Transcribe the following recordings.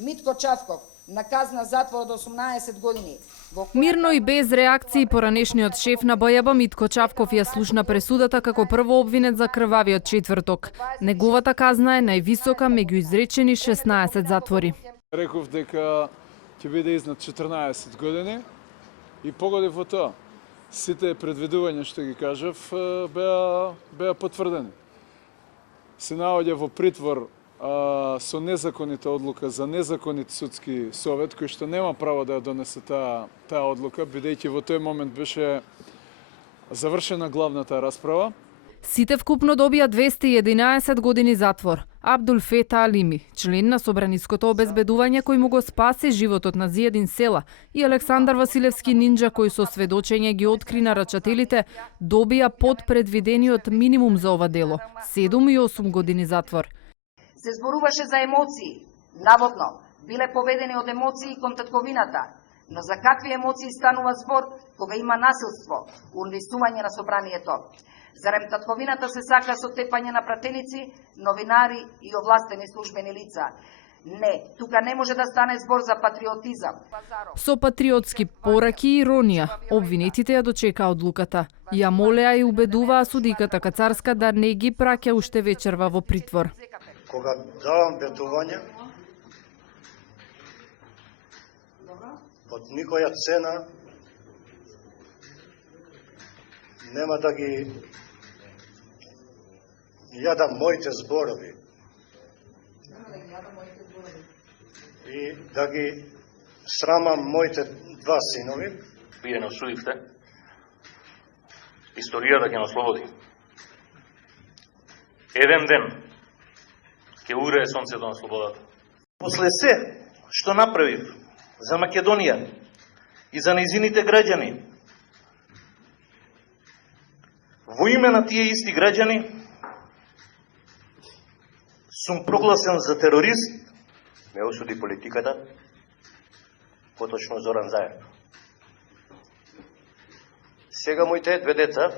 Митко Чавков на казна затвор од 18 години. Мирно и без реакции поранешниот шеф на БЈБ Митко Чавков ја слушна пресудата како прво обвинет за крвавиот четврток. Неговата казна е највисока меѓу изречени 16 затвори. Реков дека ќе биде изнад 14 години и погодив во тоа. Сите предвидувања што ги кажав беа потврдени. Се наоѓа во притвор со незаконита одлука за незаконит судски совет, кој што нема право да ја донесе таа одлука, бидејќи во тој момент беше завршена главната расправа. Сите вкупно добија 211 години затвор. Абдул Фета Алими, член на собраниското обезбедување кој му го спаси животот на Зиједин Села, и Александар Василевски Нинџа кој со сведочење ги откри нарачателите, добија под предвидениот минимум за ова дело – 7 и 8 години затвор. Се зборуваше за емоции. Наводно, биле поведени од емоции кон татковината. Но за какви емоции станува збор кога има насилство, унисување на собранието? Зарем татковината се сака со тепање на пратеници, новинари и овластени службени лица? Не, тука не може да стане збор за патриотизам. Со патриотски пораки и иронија, обвинетите ја дочекаа одлуката. Ја молеа и убедуваа судиката Кацарска да не ги праќа уште вечерва во притвор. Кога давам ветување, од никоја цена нема да ги јадам моите зборови и да ги срамам моите два синови. Вие не осудивте. Историјата ќе нас ослободи. Еден ден ќе угрее сонцето на слободата. После се што направив за Македонија и за нејзините граѓани, во име на тие исти граѓани сум прогласен за терорист. Ме осуди политиката, поточно Зоран Заев. Сега моите две деца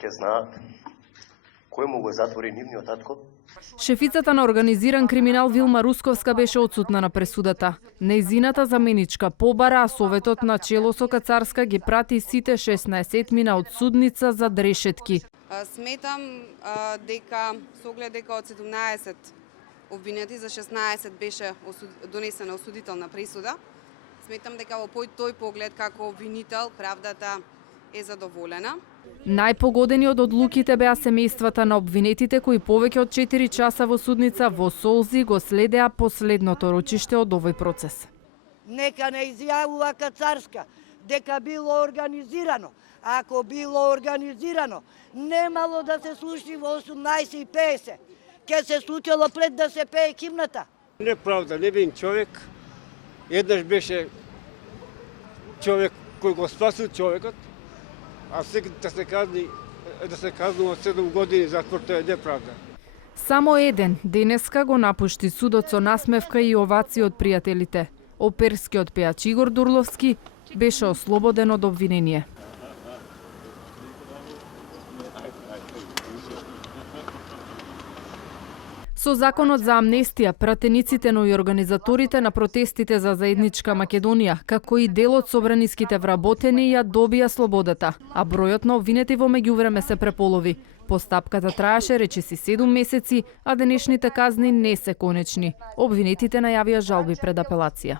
ќе знаат кој му го затвори нивниот татко. Шефицата на организиран криминал Вилма Русковска беше отсутна на пресудата. Нејзината заменичка побара, а советот на чело со Кацарска ги прати сите 16-мина од судница за дрешетки. Сметам дека со оглед дека од 17 обвинети за 16 беше донесена осудителна пресуда. Сметам дека во тој поглед како обвинител правдата е задоволена. Најпогодени од одлуките беа семејствата на обвинетите кои повеќе од 4 часа во судница во солзи го следеа последното рочиште од овој процес. Нека не изјавува Кацарска дека било организирано. Ако било организирано, немало да се случи во 18:50. Ке се случило пред да се пее химната. Неправда, невин човек. Еднаш беше човек кој го спасил човекот, а сега да се казнува 7 години затвор, тоа е неправда. Само еден денеска го напушти судот со насмевка и овации од пријателите. Оперскиот пеач Игор Дурловски беше ослободен од обвинение. Со законот за амнестија, пратениците, но и организаторите на протестите за заедничка Македонија, како и дел од собраниските вработени ја добија слободата, а бројот на обвинети во меѓувреме се преполови. Постапката траеше речиси 7 месеци, а денешните казни не се конечни. Обвинетите најавија жалби пред апелација.